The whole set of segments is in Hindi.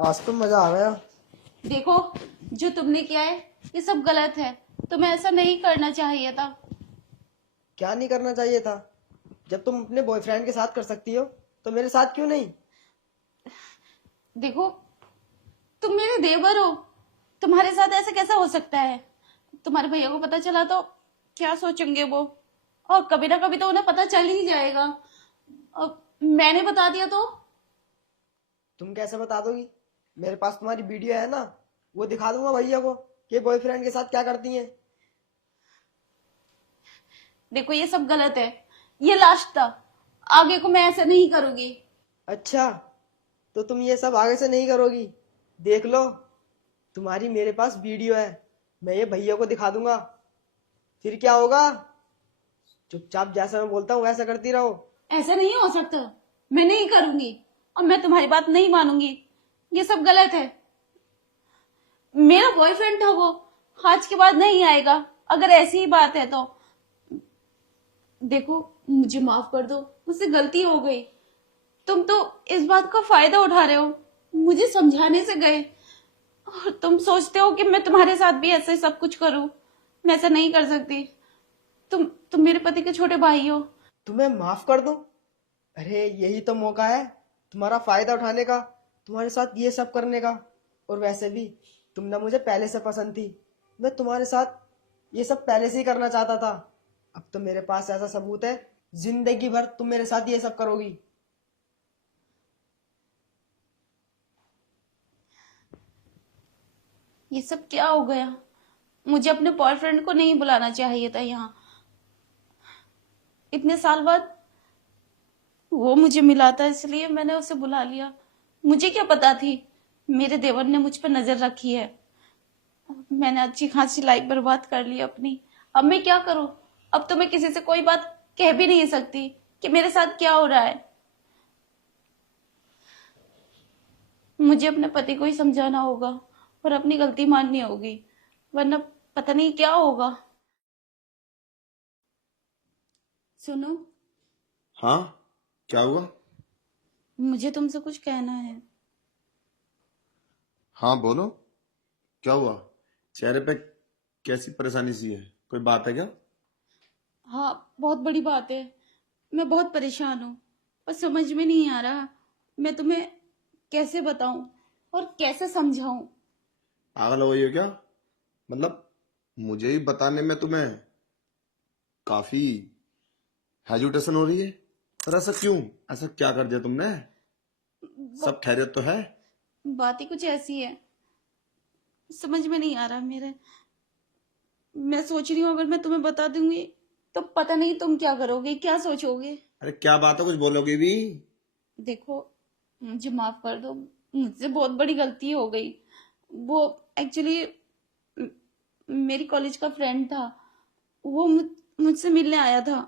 आज तो मजा आ गया। देखो, जो तुमने किया है ये सब गलत है। तुम्हें ऐसा नहीं करना चाहिए था। क्या नहीं करना चाहिए था? जब तुम अपने बॉयफ्रेंड के साथ कर सकती हो तो मेरे साथ क्यों नहीं? देखो, तुम मेरे देवर हो। तुम्हारे साथ ऐसे कैसा हो सकता है? तुम्हारे भैया को पता चला तो क्या सोचेंगे वो? और कभी ना कभी तो उन्हें पता चल ही जाएगा। अब मैंने बता दिया तो? तुम कैसे बता दोगी? मेरे पास तुम्हारी वीडियो है ना, वो दिखा दूंगा भैया को कि बॉयफ्रेंड के साथ क्या करती हैं। देखो, ये सब गलत है। ये लास्ट था। आगे को मैं ऐसा नहीं करूंगी। अच्छा, तो तुम ये सब आगे से नहीं करोगी? देख लो, तुम्हारी मेरे पास वीडियो है, मैं ये भैया को दिखा दूंगा। फिर क्या होगा? चुपचाप जैसा मैं बोलता हूँ वैसा करती रहो। ऐसा नहीं हो सकता। मैं नहीं करूंगी। और मैं तुम्हारी बात नहीं मानूंगी। ये सब गलत है। मेरा बॉयफ्रेंड था वो। आज के बाद नहीं आएगा। अगर ऐसी ही बात है तो देखो, मुझे माफ कर दो। मुझसे गलती हो गई। तुम तो इस बात का फायदा उठा रहे हो। मुझे समझाने से गए और तुम सोचते हो कि मैं तुम्हारे साथ भी ऐसे सब कुछ करूं। मैं ऐसा नहीं कर सकती। तुम मेरे पति के छोटे भाई हो। तुम्हें माफ कर दूं? अरे यही तो मौका है तुम्हारा फायदा उठाने का, तुम्हारे साथ ये सब करने का। और वैसे भी तुम ना मुझे पहले से पसंद थी। मैं तुम्हारे साथ ये सब पहले से ही करना चाहता था। अब तो मेरे पास ऐसा सबूत है, जिंदगी भर तुम मेरे साथ ये सब करोगी। ये सब क्या हो गया? मुझे अपने बॉयफ्रेंड को नहीं बुलाना चाहिए था यहाँ। इतने साल बाद वो मुझे मिला था, इसलिए मैंने उसे बुला लिया। मुझे क्या पता थी मेरे देवर ने मुझ पर नजर रखी है। मैंने अच्छी खासी लाइफ बर्बाद कर ली अपनी। अब मैं क्या करूं? अब तो मैं किसी से कोई बात कह भी नहीं सकती कि मेरे साथ क्या हो रहा है। मुझे अपने पति को ही समझाना होगा और अपनी गलती माननी होगी, वरना पता नहीं क्या होगा। सुनो, हाँ, क्या हुआ? मुझे तुमसे कुछ कहना है। हाँ बोलो, क्या हुआ? चेहरे पे कैसी परेशानी सी है? कोई बात है क्या? हाँ, बहुत बड़ी बात है। मैं बहुत परेशान हूँ और समझ में नहीं आ रहा मैं तुम्हें कैसे बताऊं और कैसे समझाऊं। पागल हो गई हो क्या? मतलब मुझे ही बताने में तुम्हें काफी हेजिटेशन हो रही है। पर ऐसा क्यों? ऐसा क्या कर दिया तुमने? ब- सब खैरियत तो है? बात ही कुछ ऐसी है, समझ में नहीं आ रहा मेरे। मैं सोच रही हूँ अगर मैं तुम्हें बता दूंगी तो पता नहीं तुम क्या करोगे, क्या सोचोगे। अरे क्या बात है, कुछ बोलोगे भी? देखो, मुझे माफ कर दो। मुझसे बहुत बड़ी गलती हो गई। वो एक्चुअली मेरी कॉलेज का फ्रेंड था। वो मुझसे मिलने आया था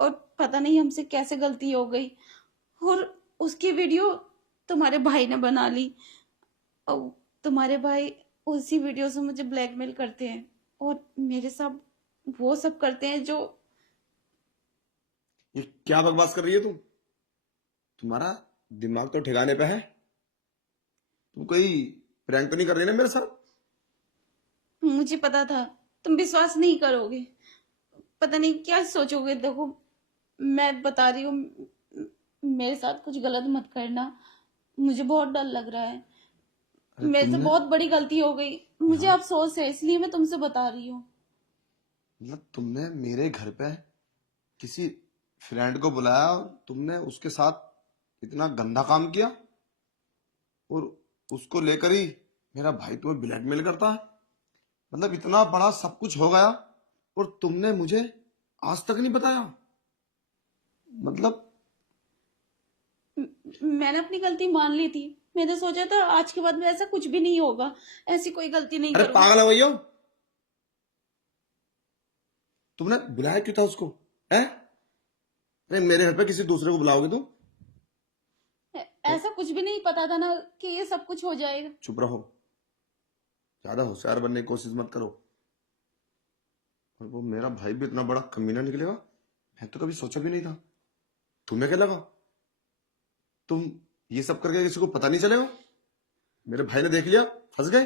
और पता नहीं हमसे कैसे गलती हो गई और उसकी वीडियो तुम्हारे भाई ने बना ली। और तुम्हारे भाई उसी वीडियो से मुझे ब्लैकमेल करते हैं और मेरे साथ वो सब करते हैं जो। ये क्या बकवास कर रही है तुम? तुम्हारा दिमाग तो ठिकाने पे है? तुम कोई प्रैंक तो नहीं कर रही ना मेरे साथ? मुझे पता था तुम विश्वास नहीं करोगे, पता नहीं क्या सोचोगे। देखो, मैं बता रही हूँ, मेरे साथ कुछ गलत मत करना। मुझे बहुत डर लग रहा है। अरे मेरे से तुमने बहुत बड़ी गलती हो गई। मुझे हाँ, अफसोस है, इसलिए मैं तुमसे बता रही हूँ। मतलब तुमने मेरे घर पे किसी फ्रेंड को बुलाया और तुमने उसके साथ इतना गंदा काम किया, और उसको लेकर ही मेरा भाई तुम्हें ब्लैकमेल करता है? मतलब इतना बड़ा सब कुछ हो गया और तुमने मुझे आज तक नहीं बताया? मतलब मैंने अपनी गलती मान ली थी। मैंने सोचा था आज के बाद में ऐसा कुछ भी नहीं होगा, ऐसी कोई गलती नहीं अरे करूंगी। पागल है भैया, तुमने बुलाया क्यों था उसको? है? अरे मेरे घर पे किसी दूसरे को बुलाओगे तुम? ऐसा कुछ भी नहीं पता था ना कि ये सब कुछ हो जाएगा। चुप रहो, ज्यादा होशियार बनने की कोशिश मत करो। और वो मेरा भाई भी इतना बड़ा कमीना निकलेगा, मैं तो कभी सोचा भी नहीं था। तुम्हें क्या लगा तुम ये सब करके किसी को पता नहीं चलेगा? मेरे भाई ने देख लिया, फंस गए।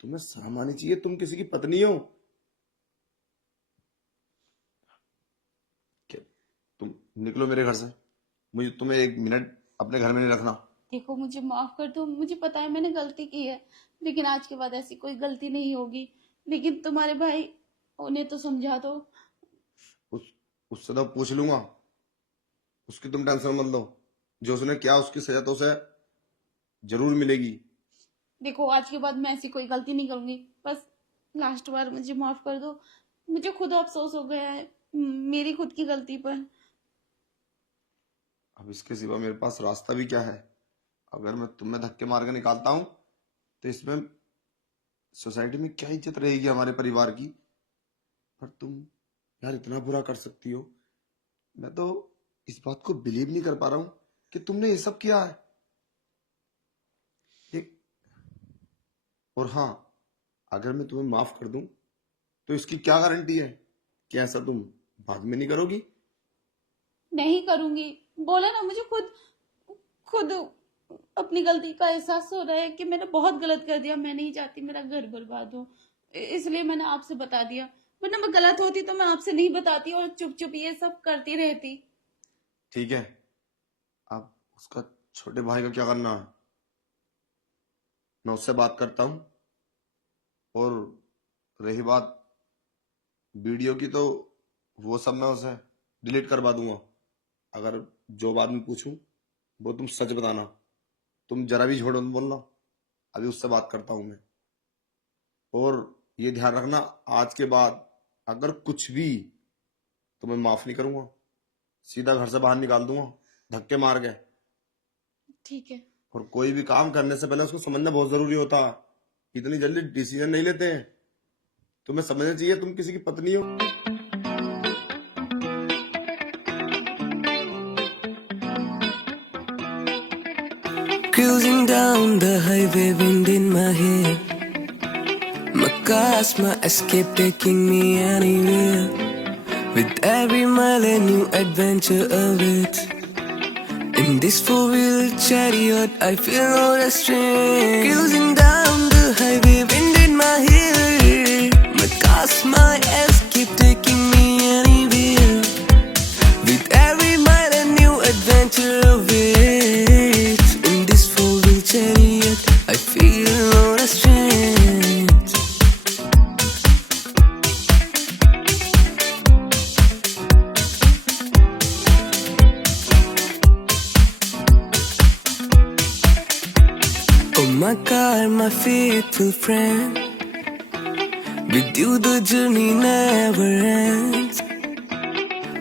तुम्हें शर्म आनी चाहिए, तुम किसी की पत्नी हो। क्या? तुम निकलो मेरे घर से, मुझे तुम्हें 1 मिनट अपने घर में नहीं रखना। देखो, मुझे माफ कर दो, मुझे पता है मैंने गलती की है, लेकिन आज के बाद ऐसी कोई गलती नहीं होगी। लेकिन तुम्हारे भाई उन्हें तो समझा दो। उससे तो पूछ लूंगा, उसकी तुम टेंशन मत लो। जो उसने किया उसकी सजा तो उसे जरूर मिलेगी। देखो, आज के बाद मैं ऐसी कोई गलती नहीं करूंगी। बस लास्ट बार मुझे माफ कर दो। मुझे खुद अफसोस हो गया है मेरी खुद की गलती पर। अब इसके सिवा मेरे पास रास्ता भी क्या है? अगर मैं तुम्हें धक्के मार के निकालता हूं तो इसमें सोसाइटी में क्या इज्जत रहेगी हमारे परिवार की? पर तुम यार इतना बुरा कर सकती हो, मैं तो इस बात को बिलीव नहीं कर पा रहा हूं कि तुमने ये सब किया है। एक और हाँ, अगर मैं तुम्हें माफ कर दूं तो इसकी क्या गारंटी है कि ऐसा तुम बाद में नहीं करोगी? नहीं करूंगी, बोला ना। मुझे खुद खुद अपनी गलती का एहसास हो रहा है कि मैंने बहुत गलत कर दिया। मैं नहीं चाहती मेरा घर बर्बाद हो, इसलिए मैंने आपसे बता दिया। वरना मैं गलत होती तो मैं आपसे नहीं बताती और चुप चुप ये सब करती रहती। ठीक है, अब उसका छोटे भाई का क्या करना है? मैं उससे बात करता हूँ। और रही बात वीडियो की, तो वो सब मैं उसे डिलीट करवा दूंगा। अगर जो बाद में पूछूं वो तुम सच बताना, तुम जरा भी झूठ मत बोलना। अभी उससे बात करता हूं मैं। और ये ध्यान रखना, आज के बाद अगर कुछ भी, तो मैं माफ नहीं करूंगा, सीधा घर से बाहर निकाल दूंगा धक्के मार के। ठीक है। और कोई भी काम करने से पहले उसको समझना बहुत जरूरी होता है। इतनी जल्दी डिसीजन नहीं लेते हैं। तुम्हें समझना चाहिए तुम किसी की पत्नी हो। Cruising down the highway, wind in my hair. My car's my escape, taking me anywhere. With every mile a new adventure awaits. In this four-wheel chariot, I feel no restraint. Cruising down the highway, wind in my hair. My car's my escape, taking me anywhere. With every mile a new adventure awaits. In this four-wheel chariot, I feel no restraint. Oh my car, my faithful friend. With you the journey never ends.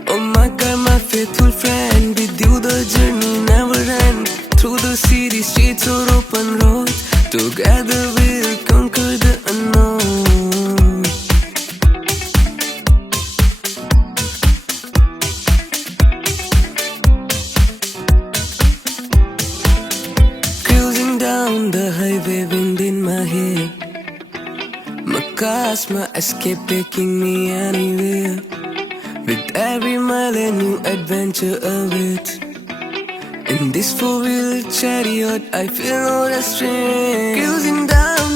Oh my car, my faithful friend. With you the journey never ends. Through the city streets or open roads, together we'll conquer the unknown. Cruising down the highway, wind in my hair. My car's my escape, taking me anywhere. With every mile a new adventure awaits. In this four-wheel chariot, I feel no restraint. Cruising down